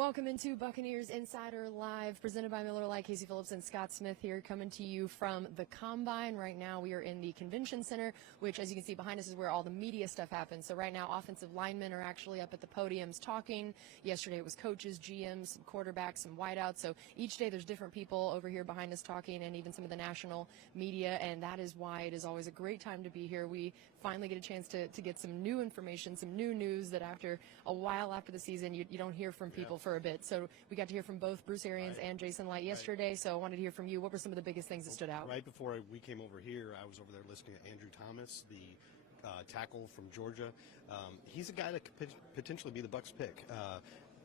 Welcome into Buccaneers Insider Live, presented by Miller Lite. Casey Phillips and Scott Smith here, coming to you from the Combine. Right now we are in the Convention Center, which, as you can see behind us, is where all the media stuff happens. So right now offensive linemen are actually up at the podiums talking. Yesterday it was coaches, GMs, some quarterbacks, some wideouts. So each day there's different people over here behind us talking, and even some of the national media, and that is why it is always a great time to be here. We finally get a chance to get some new information, some new news that after a while after the season you don't hear from people for a bit. So we got to hear from both Bruce Arians and Jason Licht yesterday. So I wanted to hear from you. What were some of the biggest things that stood out? Right before we came over here, I was over there listening to Andrew Thomas, the tackle from Georgia. He's a guy that could potentially be the Bucs pick.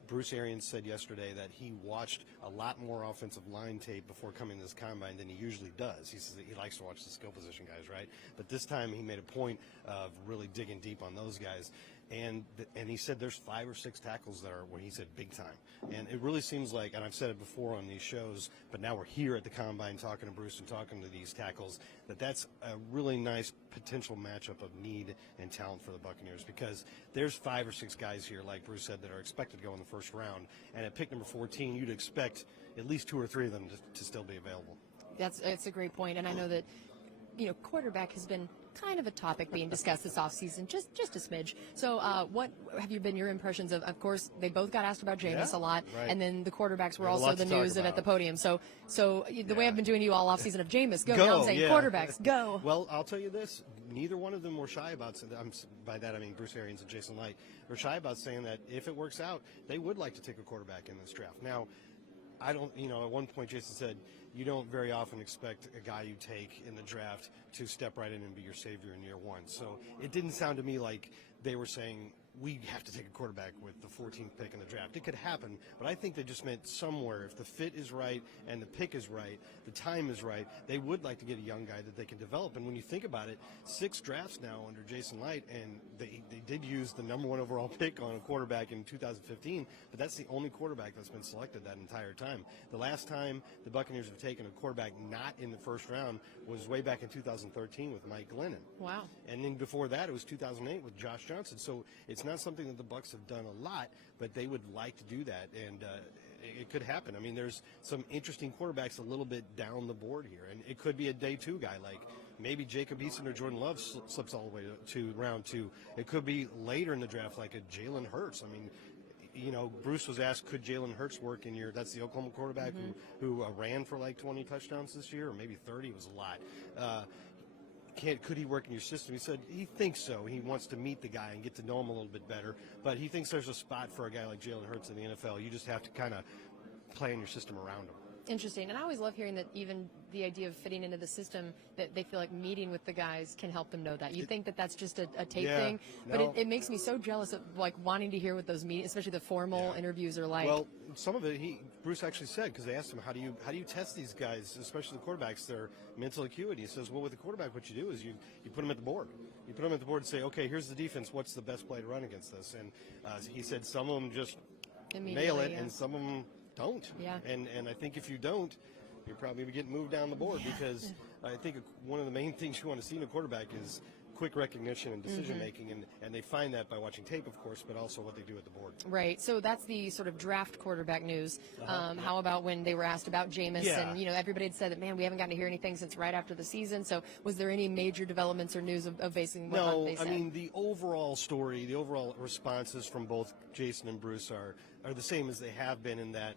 Bruce Arians said yesterday that he watched a lot more offensive line tape before coming to this combine than he usually does. He says that he likes to watch the skill position guys, right? But this time he made a point of really digging deep on those guys. And he said there's 5 or 6 tackles that are, where he said, big time. And it really seems like, and I've said it before on these shows, but now we're here at the Combine talking to Bruce and talking to these tackles, that's a really nice potential matchup of need and talent for the Buccaneers, because there's 5 or 6 guys here, like Bruce said, that are expected to go in the first round. And at pick number 14, you'd expect at least 2 or 3 of them to still be available. That's a great point. And I know that, quarterback has been kind of a topic being discussed this offseason, just a smidge. So what have been your impressions of? Of course, they both got asked about Jameis a lot, right. And then the quarterbacks were also the news of at the podium. So the way I've been doing you all offseason of Jameis, go. Now I'm saying quarterbacks, go. Well, I'll tell you this. Neither one of them were shy about, by that I mean Bruce Arians and Jason Licht, were shy about saying that if it works out, they would like to take a quarterback in this draft. Now, I don't, at one point Jason said, you don't very often expect a guy you take in the draft to step right in and be your savior in year one. So it didn't sound to me like they were saying we have to take a quarterback with the 14th pick in the draft. It could happen, but I think they just meant somewhere, if the fit is right and the pick is right, the time is right, they would like to get a young guy that they can develop. And when you think about it, 6 drafts now under Jason Licht, and they did use the number 1 overall pick on a quarterback in 2015, but that's the only quarterback that's been selected that entire time. The last time the Buccaneers have taken a quarterback not in the first round was way back in 2013 with Mike Glennon. Wow. And then before that, it was 2008 with Josh Johnson. So it's not something that the Bucs have done a lot, but they would like to do that, and it could happen. I mean, there's some interesting quarterbacks a little bit down the board here, and it could be a day 2 guy, like maybe Jacob Eason or Jordan Love slips all the way to round 2. It could be later in the draft, like a Jalen Hurts. I mean, Bruce was asked, could Jalen Hurts work in that's the Oklahoma quarterback who ran for like 20 touchdowns this year, or maybe 30. It was a lot. Could he work in your system? He said he thinks so. He wants to meet the guy and get to know him a little bit better. But he thinks there's a spot for a guy like Jalen Hurts in the NFL. You just have to kind of play in your system around him. Interesting. And I always love hearing that even the idea of fitting into the system, that they feel like meeting with the guys can help them know that. You think that that's just a tape thing, but it makes me so jealous of like wanting to hear what those meetings, especially the formal interviews, are like. Well, some of it Bruce actually said, because they asked him, how do you test these guys, especially the quarterbacks, their mental acuity. He says, well, with the quarterback, what you do is you put them at the board. You put them at the board and say, okay, here's the defense. What's the best play to run against this? And he said some of them just nail it, and some of them don't. Yeah. And I think if you don't, you're probably getting moved down the board, because I think one of the main things you want to see in a quarterback is quick recognition and decision making, and they find that by watching tape, of course, but also what they do at the board. Right. So that's the sort of draft quarterback news. How about when they were asked about Jameis, and everybody had said that, man, we haven't gotten to hear anything since right after the season. So was there any major developments or news of basing what they said? I mean, the overall story, the overall responses from both Jason and Bruce are the same as they have been, in that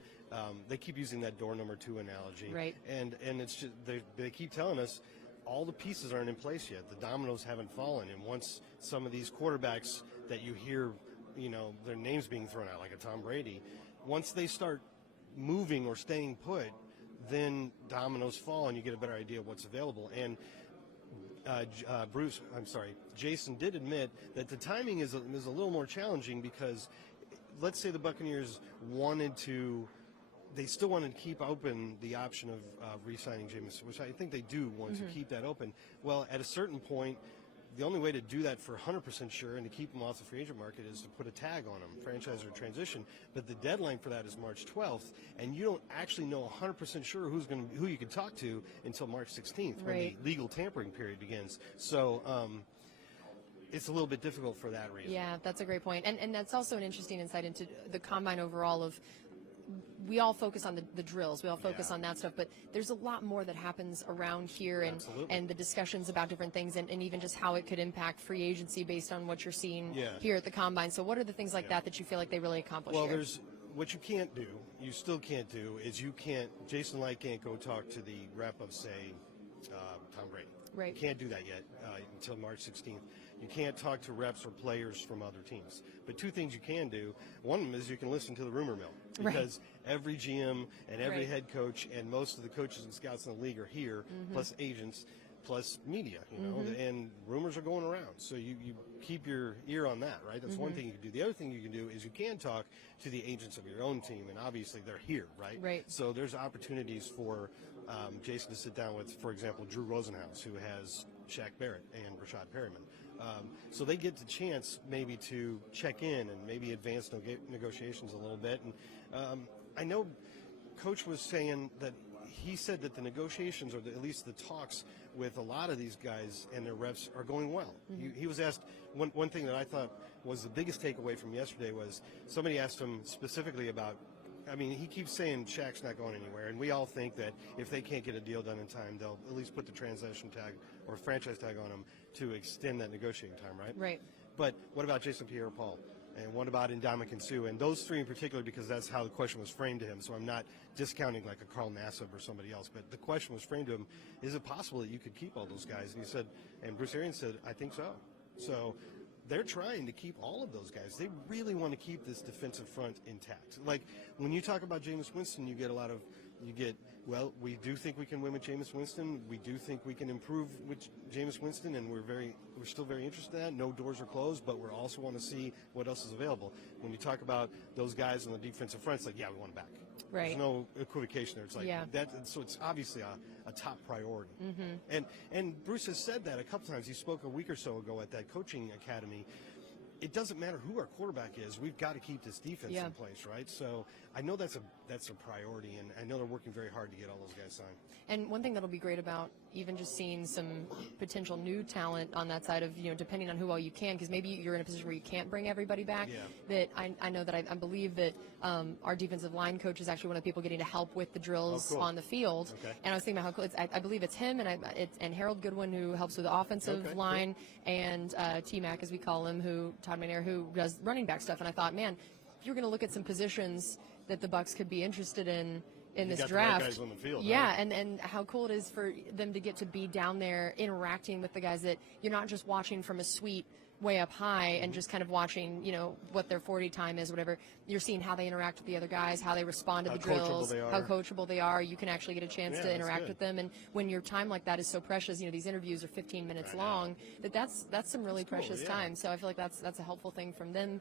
they keep using that door number 2 analogy. Right. And it's just they keep telling us all the pieces aren't in place yet. The dominoes haven't fallen. And once some of these quarterbacks that you hear, their names being thrown out, like a Tom Brady, once they start moving or staying put, then dominoes fall and you get a better idea of what's available. And Jason did admit that the timing is a little more challenging, because let's say the Buccaneers they still wanted to keep open the option of re-signing Jameis, which I think they do want to keep that open. Well, at a certain point, the only way to do that for 100% sure and to keep him off the free agent market is to put a tag on him, franchise or transition. But the deadline for that is March 12th, and you don't actually know 100% sure who you can talk to until March 16th, when the legal tampering period begins. So it's a little bit difficult for that reason. Yeah, that's a great point. And that's also an interesting insight into the Combine overall of we all focus on the drills, we all focus on that stuff, but there's a lot more that happens around here, and the discussions about different things, and even just how it could impact free agency based on what you're seeing here at the Combine. So what are the things like that you feel like they really accomplish well, here? there's what you can't do, you still can't do, is Jason Light can't go talk to the rep of, say, Tom Brady. Right. You can't do that yet until March 16th. You can't talk to reps or players from other teams. But two things you can do. One of them is you can listen to the rumor mill, because every GM and every head coach and most of the coaches and scouts in the league are here, plus agents, plus media, and rumors are going around. So you keep your ear on that, right? That's one thing you can do. The other thing you can do is you can talk to the agents of your own team, and obviously they're here, right? Right. So there's opportunities for Jason to sit down with, for example, Drew Rosenhaus, who has Shaq Barrett and Rashad Perryman. So they get the chance maybe to check in and maybe advance negotiations a little bit. And I know Coach was saying that he said that the negotiations, or at least the talks with a lot of these guys and their reps, are going well. He was asked, one thing that I thought was the biggest takeaway from yesterday was somebody asked him specifically about, I mean, he keeps saying Shaq's not going anywhere, and we all think that if they can't get a deal done in time, they'll at least put the transaction tag or franchise tag on him to extend that negotiating time, right? Right. But what about Jason Pierre-Paul? And what about Ndamukong Suh? And those three in particular, because that's how the question was framed to him. So I'm not discounting like a Carl Nassib or somebody else, but the question was framed to him, is it possible that you could keep all those guys? And he said, and Bruce Arians said, I think so. So they're trying to keep all of those guys. They really want to keep this defensive front intact. Like when you talk about Jameis Winston, well, we do think we can win with Jameis Winston. We do think we can improve with Jameis Winston, and we're still very interested in that. No doors are closed, but we also want to see what else is available. When you talk about those guys on the defensive front, it's like, yeah, we want them back. Right. There's no equivocation there. It's like that. So it's obviously a top priority. And Bruce has said that a couple times. He spoke a week or so ago at that coaching academy. It doesn't matter who our quarterback is. We've got to keep this defense in place, right? So I know that's a priority, and I know they're working very hard to get all those guys signed. And one thing that'll be great about even just seeing some potential new talent on that side of, depending on who all you can, because maybe you're in a position where you can't bring everybody back, that I know that I believe that our defensive line coach is actually one of the people getting to help with the drills on the field. Okay. And I was thinking about how cool I believe it's him and Harold Goodwin, who helps with the offensive line, and T-Mac, as we call him, Todd Maynard, who does running back stuff. And I thought, man, if you're going to look at some positions that the Bucs could be interested in this draft. The right guys on the field, and how cool it is for them to get to be down there interacting with the guys, that you're not just watching from a suite way up high and just kind of watching, what their 40 time is, whatever. You're seeing how they interact with the other guys, how they respond to the drills, how coachable they are. You can actually get a chance to interact with them. And when your time like that is so precious, these interviews are 15 minutes long, that's some really precious time. So I feel like that's a helpful thing from them.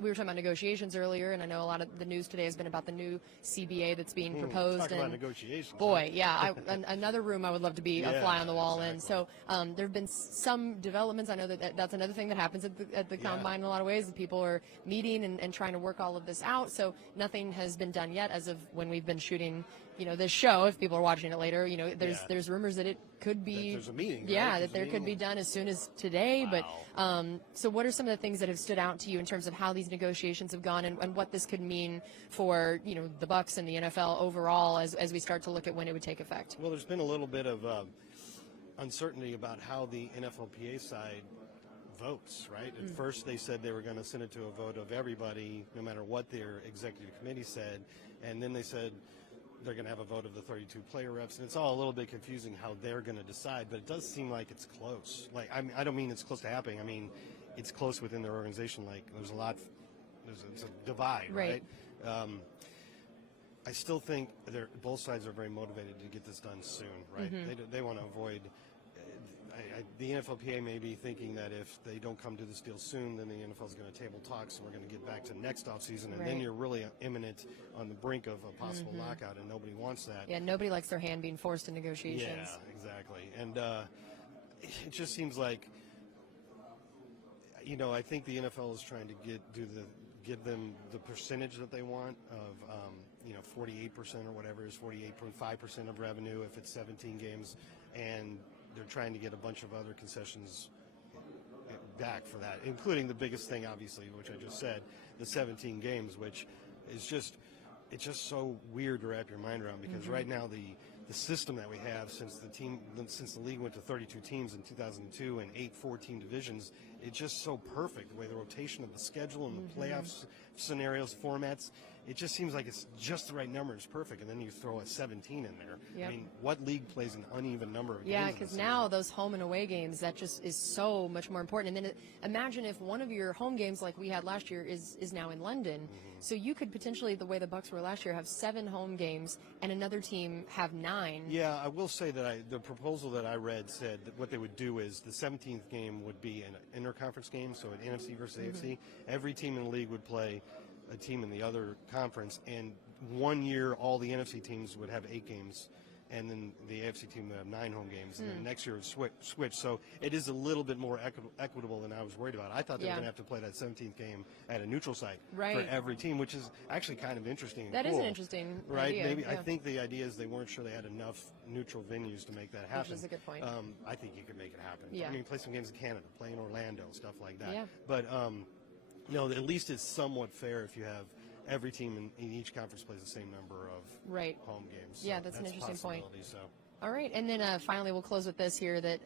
We were talking about negotiations earlier, and I know a lot of the news today has been about the new CBA that's being proposed. Talk about negotiations. Boy, another room I would love to be a fly on the wall in. So there have been some developments. I know that's another thing that happens at the Combine in a lot of ways. People are meeting and trying to work all of this out. So nothing has been done yet as of when we've been shooting, this show. If people are watching it later, there's rumors that it could be. There's a meeting. That there could be done as soon as today. Wow. But so what are some of the things that have stood out to you in terms of how these negotiations have gone and what this could mean for the Bucs and the NFL overall as we start to look at when it would take effect? Well, there's been a little bit of uncertainty about how the NFLPA side votes, right? At first they said they were going to send it to a vote of everybody, no matter what their executive committee said, and then they said they're going to have a vote of the 32 player reps, and it's all a little bit confusing how they're going to decide, but it does seem like it's close. Like, I don't mean it's close to happening. I mean, it's close within their organization. Like, there's a divide, right? I still think both sides are very motivated to get this done soon, right? They want to avoid. The NFLPA may be thinking that if they don't come to this deal soon, then the NFL is going to table talks, and we're going to get back to next offseason, and then you're really imminent on the brink of a possible lockout, and nobody wants that. Yeah, nobody likes their hand being forced in negotiations. Yeah, exactly. And it just seems like, I think the NFL is trying to give them the percentage that they want of 48% or whatever is 48.5% of revenue if it's 17 games, and they're trying to get a bunch of other concessions back for that, including the biggest thing, obviously, which I just said, the 17 games, which is just it's just so weird to wrap your mind around because right now the system that we have since the league went to 32 teams in 2002 and 8 14 divisions, it's just so perfect the way the rotation of the schedule and the playoffs scenarios, formats. It just seems like it's just the right number. It's perfect, and then you throw a 17 in there. Yep. I mean, what league plays an uneven number of games? Yeah, because now those home and away games, that just is so much more important. And then imagine if one of your home games like we had last year is now in London. So you could potentially, the way the Bucs were last year, have 7 home games and another team have 9. Yeah, I will say that the proposal that I read said that what they would do is the 17th game would be an interconference game, so an NFC versus AFC. Every team in the league would play a team in the other conference, and one year all the NFC teams would have 8 games, and then the AFC team would have 9 home games, and then next year it would switch. So it is a little bit more equitable than I was worried about. I thought they were going to have to play that 17th game at a neutral site for every team, which is actually kind of interesting and That cool. is an interesting right? idea. Maybe yeah. I think the idea is they weren't sure they had enough neutral venues to make that happen. Which is a good point. I think you could make it happen. Yeah. I mean, play some games in Canada, play in Orlando, stuff like that. Yeah. But no, at least it's somewhat fair if you have every team in each conference plays the same number of home games. Yeah, So that's an interesting point. So. All right, and then finally we'll close with this here that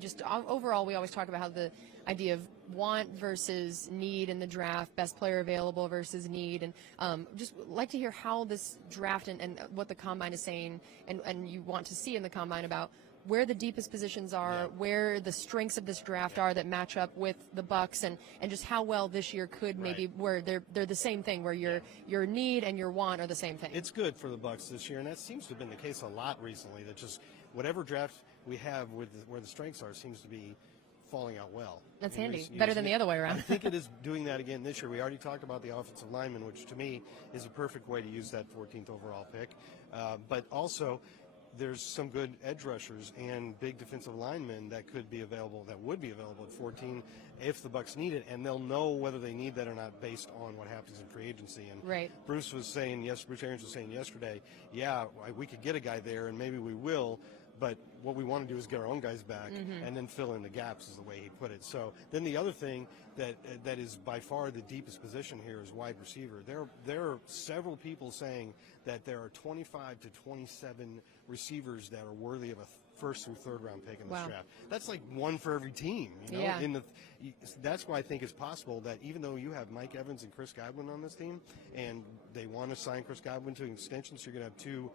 just overall we always talk about how the idea of want versus need in the draft, best player available versus need, and just like to hear how this draft and what the Combine is saying and you want to see in the Combine about where the deepest positions are, where the strengths of this draft are that match up with the Bucs, and just how well this year could maybe where they're the same thing, where your need and your want are the same thing. It's good for the Bucs this year, and that seems to have been the case a lot recently. That just whatever draft we have where the strengths are seems to be falling out well. That's handy. Better than the other way around. I think it is doing that again this year. We already talked about the offensive lineman, which to me is a perfect way to use that 14th overall pick. But also, there's some good edge rushers and big defensive linemen that would be available at 14 if the Bucs need it, and they'll know whether they need that or not based on what happens in free agency. And Bruce Arians was saying yesterday, we could get a guy there, and maybe we will, but what we want to do is get our own guys back and then fill in the gaps, is the way he put it. So then the other thing that is by far the deepest position here is wide receiver. There are several people saying that there are 25 to 27 receivers that are worthy of a first through third round pick in this draft. That's like one for every team. You know? That's why I think it's possible that even though you have Mike Evans and Chris Godwin on this team, and they want to sign Chris Godwin to an extension, so you're going to have 2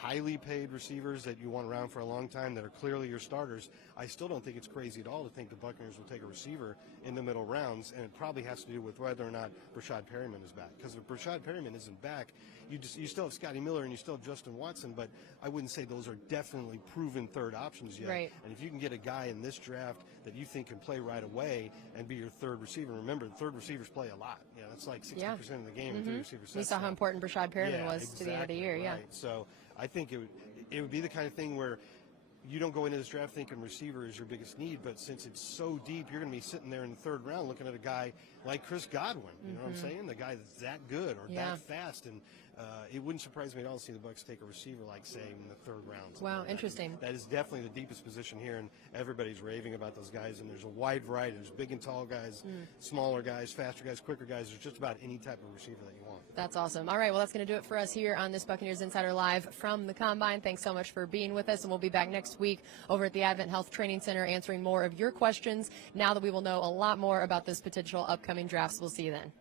highly paid receivers that you want around for a long time that are clearly your starters. I still don't think it's crazy at all to think the Buccaneers will take a receiver in the middle rounds, and it probably has to do with whether or not Rashad Perryman is back. Because if Rashad Perryman isn't back, you still have Scotty Miller and you still have Justin Watson, but I wouldn't say those are definitely proven third options yet. Right. And if you can get a guy in this draft that you think can play right away and be your third receiver, remember, third receivers play a lot. You know, that's like 60% of the game in 3 receivers. We saw how important Rashad Perryman was to the end of the year. Right. So I think it would be the kind of thing where you don't go into this draft thinking receiver is your biggest need, but since it's so deep, you're going to be sitting there in the third round looking at a guy like Chris Godwin. You know what I'm saying? The guy that's that good or that fast. And it wouldn't surprise me at all to see the Bucs take a receiver like, say, in the third round. Wow, interesting. That is definitely the deepest position here, and everybody's raving about those guys. And there's a wide variety. There's big and tall guys, smaller guys, faster guys, quicker guys. There's just about any type of receiver that you want. That's awesome. All right, well, that's going to do it for us here on this Buccaneers Insider Live from the Combine. Thanks so much for being with us, and we'll be back next week over at the Advent Health Training Center answering more of your questions now that we will know a lot more about this potential upcoming drafts. We'll see you then.